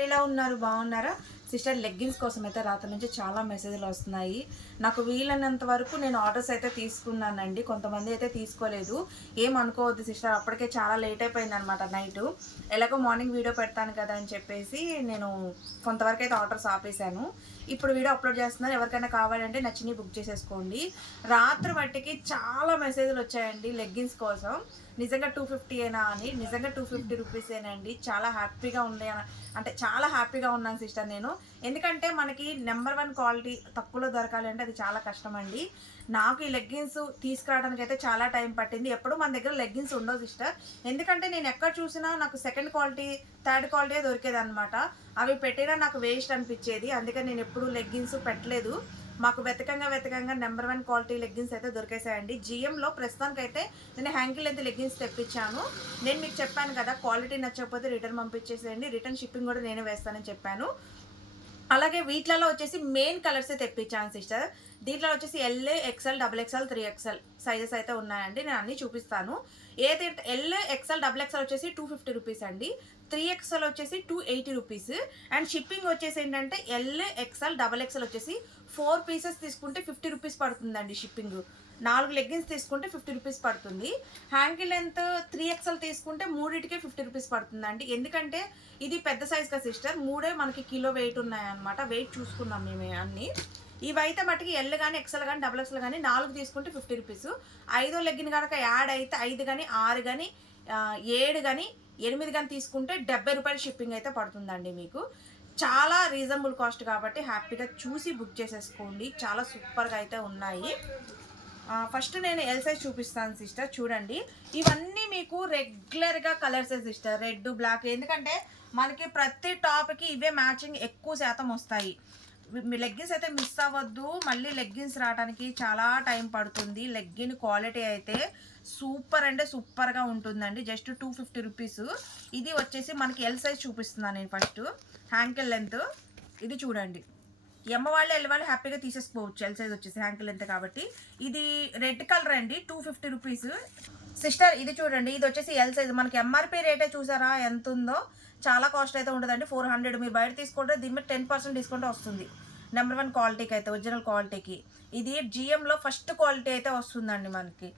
ఎలా ఉన్నారు? బాగున్నారా సిస్టర్? లెగ్గిన్స్ కోసం అయితే రాత్రి నుంచి చాలా మెసేజ్లు వస్తున్నాయి. నాకు వీలైనంత వరకు నేను ఆర్డర్స్ అయితే తీసుకున్నానండి. కొంతమంది అయితే తీసుకోలేదు. ఏమనుకోవద్దు సిస్టర్, అప్పటికే చాలా లేట్ అయిపోయింది అనమాట. నైట్ ఎలాగో మార్నింగ్ వీడియో పెడతాను కదా అని చెప్పేసి నేను కొంతవరకు అయితే ఆర్డర్స్ ఆపేశాను. ఇప్పుడు వీడియో అప్లోడ్ చేస్తున్నాను. ఎవరికైనా కావాలంటే నచ్చినవి బుక్ చేసేసుకోండి. రాత్రి మట్టికి చాలా మెసేజ్లు వచ్చాయండి లెగ్గిన్స్ కోసం. నిజంగా 250 ఏనా అని. నిజంగా 250 రూపీసేనండి. చాలా హ్యాపీగా ఉంది, అంటే చాలా హ్యాపీగా ఉన్నాను సిస్టర్ నేను. ఎందుకంటే మనకి నెంబర్ 1 క్వాలిటీ తక్కువలో దొరకాలి అంటే అది చాలా కష్టం అండి. నాకు ఈ లెగ్గిన్స్ తీసుకురావడానికి అయితే చాలా టైం పట్టింది. ఎప్పుడు మన దగ్గర లెగ్గిన్స్ ఉండవు సిస్టర్. ఎందుకంటే నేను ఎక్కడ చూసినా నాకు సెకండ్ క్వాలిటీ, థర్డ్ క్వాలిటీ దొరికేది అనమాట. అవి పెట్టినా నాకు వేస్ట్ అనిపించేది. అందుకని నేను ఎప్పుడు లెగ్గిన్స్ పెట్టలేదు. మాకు వెతకంగా నెంబర్ 1 క్వాలిటీ లెగ్గిన్స్ అయితే దొరికేసాయండి. జిఎంలో ప్రస్తుతానికైతే నేను హ్యాంకిల్ లెంత్ లెగ్గిన్స్ తెప్పించాను. నేను మీకు చెప్పాను కదా, క్వాలిటీ నచ్చకపోతే రిటర్న్ పంపించేసేయండి. రిటర్న్ షిప్పింగ్ కూడా నేనే వేస్తానని చెప్పాను. అలాగే వీటిలలో వచ్చేసి మెయిన్ కలర్సే తెప్పించాను సిస్టర్. దీంట్లో వచ్చేసి L, XL, XXL, 3XL sizes అయితే ఉన్నాయండి. నేను అన్నీ చూపిస్తాను. ఏది ఎల్, ఎక్స్ఎల్, XXL వచ్చేసి 250 రూపీస్ అండి. 3XL వచ్చేసి 280 రూపీస్. అండ్ షిప్పింగ్ వచ్చేసి ఏంటంటే ఎల్, ఎక్స్ఎల్, XXL వచ్చేసి 4 పీసెస్ తీసుకుంటే 50 రూపీస్ పడుతుందండి షిప్పింగ్. 4 లెగ్గిన్స్ తీసుకుంటే 50 రూపీస్ పడుతుంది. హ్యాంకిల్ లెంత్ 3XL తీసుకుంటే మూడింటికే 50 రూపీస్ పడుతుందండి. ఎందుకంటే ఇది పెద్ద సైజ్ కదా సిస్టర్, మూడే మనకి కిలో వెయిట్ ఉన్నాయన్నమాట. వెయిట్ చూసుకున్నాం మేము అన్నీ. ఇవైతే మటుకి ఎల్ కానీ, ఎక్స్ఎల్ కానీ, XXL కానీ 4 తీసుకుంటే 50 రూపీస్. 5వ లెగ్గిన్ కనుక యాడ్ అయితే 5 కానీ, 6 కానీ, 7 కానీ, 8 కానీ తీసుకుంటే 70 రూపాయలు షిప్పింగ్ అయితే పడుతుందండి మీకు. చాలా రీజనబుల్ కాస్ట్ కాబట్టి హ్యాపీగా చూసి బుక్ చేసేసుకోండి. చాలా సూపర్గా అయితే ఉన్నాయి. ఫస్ట్ నేను ఎల్ సైజ్ చూపిస్తాను సిస్టర్, చూడండి. ఇవన్నీ మీకు రెగ్యులర్గా కలర్సే సిస్టర్, రెడ్, బ్లాక్. ఎందుకంటే మనకి ప్రతి టాప్కి ఇవే మ్యాచింగ్ ఎక్కువ శాతం వస్తాయి. మీ లెగ్గిన్స్ అయితే మిస్ అవ్వద్దు. మళ్ళీ లెగ్గిన్స్ రావడానికి చాలా టైం పడుతుంది. లెగ్గిన్ క్వాలిటీ అయితే సూపర్ అంటే సూపర్గా ఉంటుందండి. Just 250 rupees. ఇది వచ్చేసి మనకి ఎల్ సైజ్ చూపిస్తున్నాను నేను. ఫస్ట్ హ్యాంకిల్ లెంత్ ఇది చూడండి. ఎమ్మ వాళ్ళు, ఎల్ వాళ్ళు హ్యాపీగా తీసేసుకోవచ్చు. ఎల్ సైజ్ వచ్చేసి హ్యాంకిల్ లెంత్ కాబట్టి. ఇది రెడ్ కలర్ అండి, 250 రూపీస్. సిస్టర్ ఇది చూడండి, ఇది వచ్చేసి ఎల్ సైజ్. మనకి ఎంఆర్పీ రేటే చూసారా ఎంత ఉందో. చాలా కాస్ట్ అయితే ఉండదండి, 400. మీరు బయట తీసుకుంటే దీని మీద 10% డిస్కౌంట్ వస్తుంది. నెంబర్ 1 క్వాలిటీకి అయితే, ఒరిజినల్ క్వాలిటీకి. ఇది జిఎంలో ఫస్ట్ క్వాలిటీ అయితే వస్తుందండి మనకి.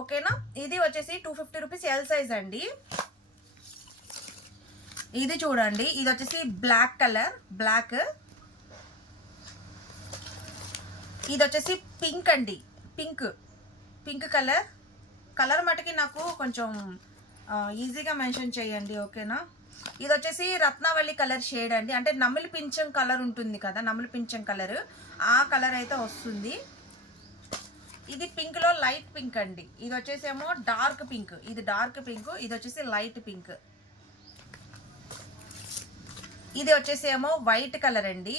ఓకేనా? ఇది వచ్చేసి 250 రూపీస్ ఎల్ సైజ్ అండి. ఇది చూడండి, ఇది వచ్చేసి బ్లాక్ కలర్, బ్లాక్. ఇది వచ్చేసి పింక్ అండి, పింక్ కలర్ మటుకి నాకు కొంచెం ఈజీగా మెన్షన్ చేయండి. ఓకేనా? ఇది వచ్చేసి రత్నావళి కలర్ షేడ్ అండి. అంటే నమిలి పింఛం కలర్ ఉంటుంది కదా, నమిలి పింఛం కలర్, ఆ కలర్ అయితే వస్తుంది. ఇది పింక్లో లైట్ పింక్ అండి. ఇది వచ్చేసేమో డార్క్ పింక్. ఇది డార్క్ పింక్, ఇది వచ్చేసి లైట్ పింక్. ఇది వచ్చేసేమో వైట్ కలర్ అండి.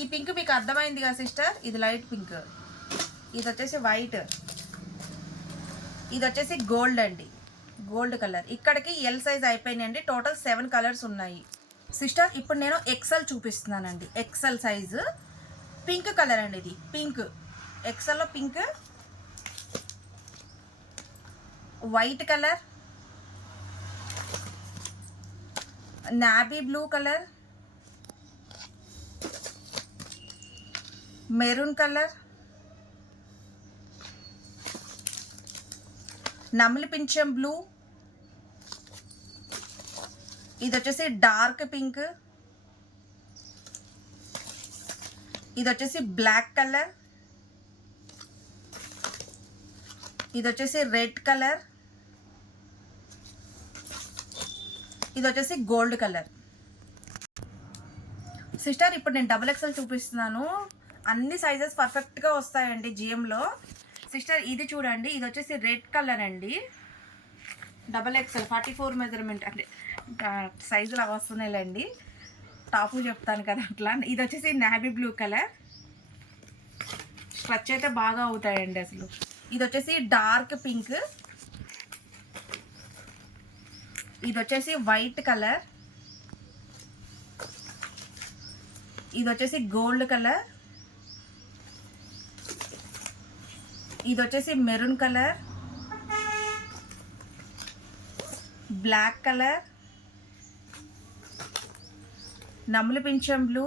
ఈ పింక్ మీకు అర్థమైంది కదా సిస్టర్, ఇది లైట్ పింక్. ఇది వచ్చేసి వైట్. ఇది వచ్చేసి గోల్డ్ అండి, గోల్డ్ కలర్. ఇక్కడికి ఎల్ సైజ్ అయిపోయినాయండి. టోటల్ 7 కలర్స్ ఉన్నాయి సిస్టర్. ఇప్పుడు నేను ఎక్సెల్ చూపిస్తున్నానండి. ఎక్సెల్ సైజు పింక్ కలర్ అండి. ఇది పింక్, ఎక్సెల్లో pink, white colour, navy blue colour, maroon colour, నమిలి పింఛం బ్లూ, ఇది వచ్చేసి డార్క్ పింక్, ఇది వచ్చేసి బ్లాక్ కలర్, ఇది వచ్చేసి రెడ్ కలర్, ఇది వచ్చేసి గోల్డ్ కలర్. సిస్టర్ ఇప్పుడు నేను XXL చూపిస్తున్నాను. అన్ని సైజెస్ పర్ఫెక్ట్గా వస్తాయండి జిఎంలో. సిస్టర్ ఇది చూడండి, ఇది వచ్చేసి రెడ్ కలర్ అండి. XXL 44 మెజర్మెంట్, అంటే సైజులు అవి వస్తున్నాయిలేండి, టాపు చెప్తాను కదా అట్లా. ఇది వచ్చేసి నావీ బ్లూ కలర్. స్ట్రచ్ అయితే బాగా అవుతాయండి అసలు. ఇది వచ్చేసి డార్క్ పింక్. ఇది వచ్చేసి వైట్ కలర్. ఇది వచ్చేసి గోల్డ్ కలర్. ఇది వచ్చేసి మెరూన్ కలర్, బ్లాక్ కలర్, నమ్ములు పింఛం బ్లూ,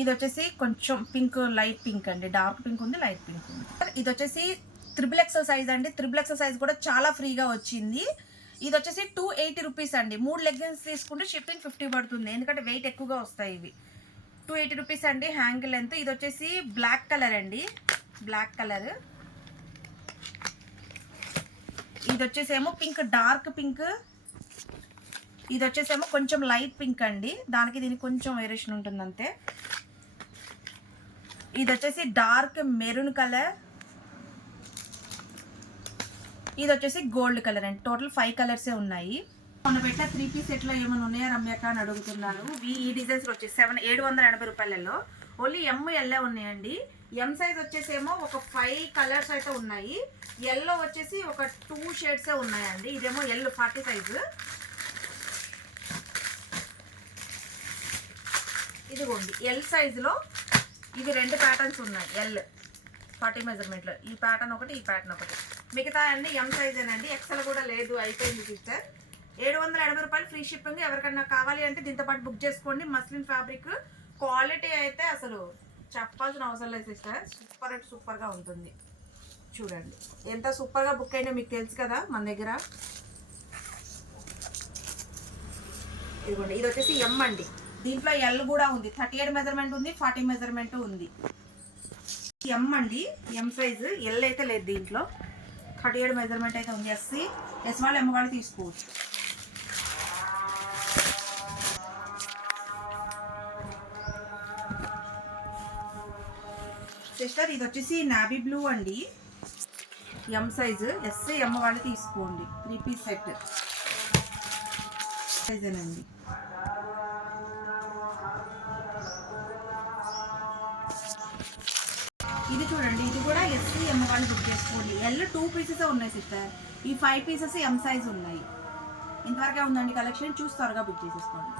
ఇది వచ్చేసి కొంచెం పింక్, లైట్ పింక్ అండి, డార్క్ పింక్ ఉంది, లైట్ పింక్ ఉంది. ఇది వచ్చేసి XXL సైజ్ అండి. XXL సైజ్ కూడా చాలా ఫ్రీగా వచ్చింది. ఇది వచ్చేసి 280 రూపీస్ అండి. 3 లెగ్గిన్స్ తీసుకుంటే షిప్పింగ్ 50 పడుతుంది, ఎందుకంటే వెయిట్ ఎక్కువగా వస్తాయి ఇవి. 280 రూపీస్ అండి హ్యాంగ్ లెంత్. ఇది వచ్చేసి బ్లాక్ కలర్ అండి, బ్లాక్ కలర్. ఇది వచ్చేసేమో పింక్, డార్క్ పింక్. ఇది వచ్చేసేమో కొంచెం లైట్ పింక్ అండి, దానికి దీనికి కొంచెం వేరియేషన్ ఉంటుంది అంతే. ఇది వచ్చేసి డార్క్ మెరూన్ కలర్. ఇది వచ్చేసి గోల్డ్ కలర్ అండి. టోటల్ 5 కలర్సే ఉన్నాయి. మొన్న పెట్టిన 3 పీస్ సెట్లో ఏమైనా ఉన్నాయా రమ్యక అని అడుగుతున్నారు. ఈ డిజైన్స్ వచ్చేసి 780 రూపాయలలో ఓన్లీ ML ఉన్నాయండి. M సైజ్ వచ్చేసేమో ఒక 5 కలర్స్ అయితే ఉన్నాయి. ఎల్లో వచ్చేసి ఒక 2 షేడ్సే ఉన్నాయండి. ఇదేమో L 40 సైజు. ఇదిగోండి L సైజులో ఇవి 2 ప్యాటర్న్స్ ఉన్నాయి. L 40 మెజర్మెంట్లో ఈ ప్యాటర్న్ ఒకటి, ఈ ప్యాటర్న్ ఒకటి. మిగతా అన్ని M సైజేనండి, XL కూడా లేదు, అయిపోయింది సిస్టర్. 780 రూపాయలు ఫ్రీ షిప్పింగ్. ఎవరికైనా కావాలి అంటే దీంతో పాటు బుక్ చేసుకోండి. మస్లిన్ ఫ్యాబ్రిక్ క్వాలిటీ అయితే అసలు చెప్పాల్సిన అవసరం లేదు సిస్టర్. సూపర్ అంటే సూపర్గా ఉంటుంది. చూడండి ఎంత సూపర్గా బుక్ అయినా మీకు తెలుసు కదా మన దగ్గర. ఇదిగోండి ఇది వచ్చేసి M అండి. దీంట్లో L కూడా ఉంది, 38 మెజర్మెంట్ ఉంది, 40 మెజర్మెంట్ ఉంది. M అండి, M సైజు. L అయితే లేదు దీంట్లో, 38 మెజర్మెంట్ అయితే ఉంది. S వాళ్ళు M వాళ్ళు తీసుకోవచ్చు. సిస్టర్ ఇది వచ్చేసి నావీ బ్లూ అండి, M సైజు. M వాళ్ళు తీసుకోండి. 3 పీస్ సెట్ సైజేనండి. ఇది చూడండి, ఇది కూడా M వాళ్ళు బుక్ చేసుకోండి. L 2 పీసెస్ ఉన్నాయి సిస్టర్, ఈ 5 పీసెస్ M సైజ్ ఉన్నాయి. ఇంతవరకే ఉందండి కలెక్షన్, చూసి త్వరగా బుక్ చేసేసుకోండి.